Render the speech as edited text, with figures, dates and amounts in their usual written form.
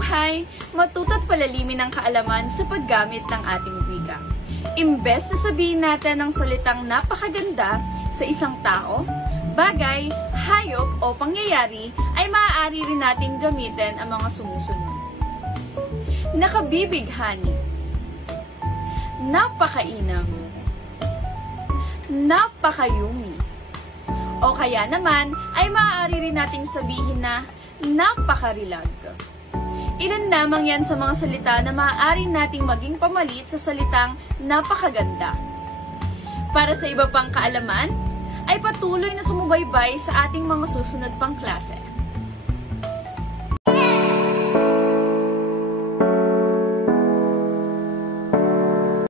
buhay, matuto't palalimin ang kaalaman sa paggamit ng ating wika. Imbes na sabihin natin ang salitang napakaganda sa isang tao, bagay, hayop o pangyayari, ay maaari rin natin gamitin ang mga sumusunod. Nakabibighani, napakainam, napakayumi, o kaya naman ay maaari rin nating sabihin na napakarilag. Ilan lamang yan sa mga salita na maaari nating maging pamalit sa salitang napakaganda. Para sa iba pang kaalaman, ay patuloy na sumubaybay sa ating mga susunod pang klase.